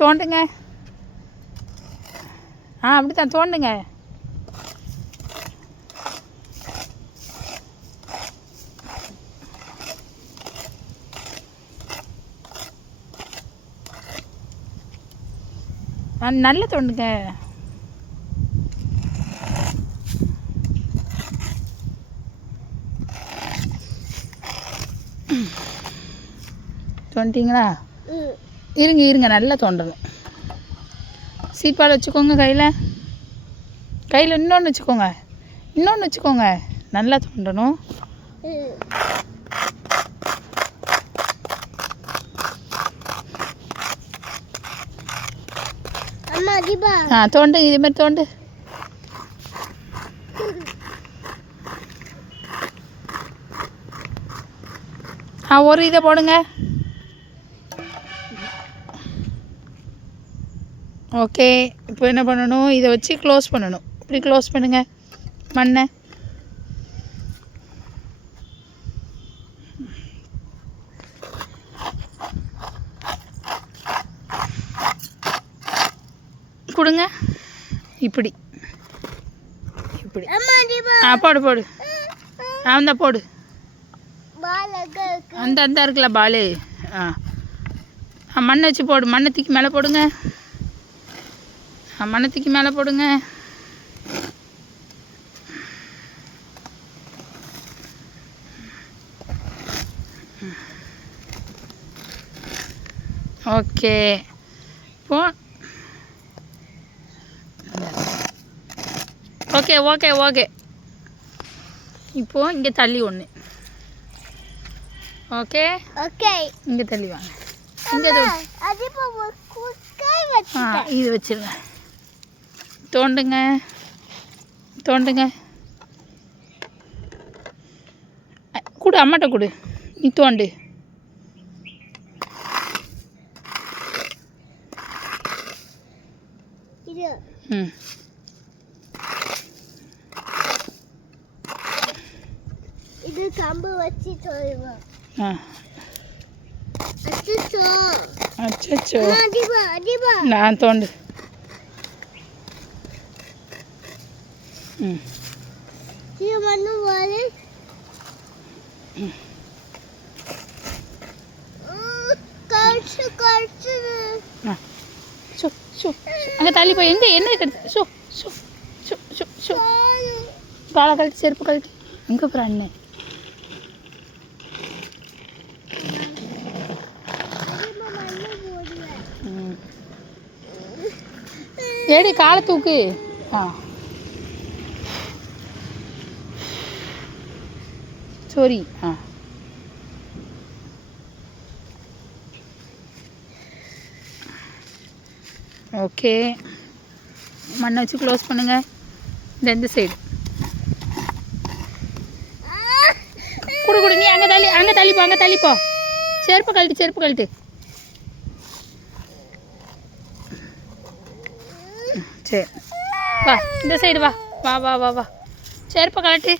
தோண்டுங்க. அப்படி தான் தோண்டுங்க. நல்ல தோண்டுங்க. தோண்டிங்களா? இருங்க இருங்க, நல்லா தோண்டணும். சீப்பால் வச்சுக்கோங்க கையில் இன்னொன்று வச்சுக்கோங்க. நல்லா தோண்டணும். தோண்டு, இதே மாதிரி தோண்டு. ஒரு இதை போடுங்க. ஓகே, இப்போ என்ன பண்ணணும்? இதை வச்சு க்ளோஸ் பண்ணணும். இப்படி க்ளோஸ் பண்ணுங்க மண்ணை. கொடுங்க. இப்படி போடு. அந்த போடு. அந்த இருக்குல்ல பாலு. மண்ணை வச்சு போடு. மண்ணை தூக்கி மேலே போடுங்க. ஓகே, இப்போ ஓகே. இப்போ இங்கே தள்ளி ஒன்று. ஓகே, இங்கே தள்ளி வாங்க. இது வச்சிருங்க. தோண்டுங்க. கொடு, அம்மாட்ட கொடு. நீ தோண்டு. இது கம்பு வச்சு தோடுவோம். அச்சோ, நான் தோண்டு. அங்கே தள்ளி போய் எங்கே என்ன கட்டு. காலை கழட்டி, செருப்பு கழட்டி. எங்கே போகிற அண்ணன்? ஏடி காலை தூக்கு. சாரி. ஓகே, மண்ணை வச்சு க்ளோஸ் பண்ணுங்க. இந்த சைடு கொடு. நீ அங்கே தள்ளிப்போ. செருப்பு கழட்டு. சரி, வா இந்த சைடு வா. செருப்பை கழட்டு.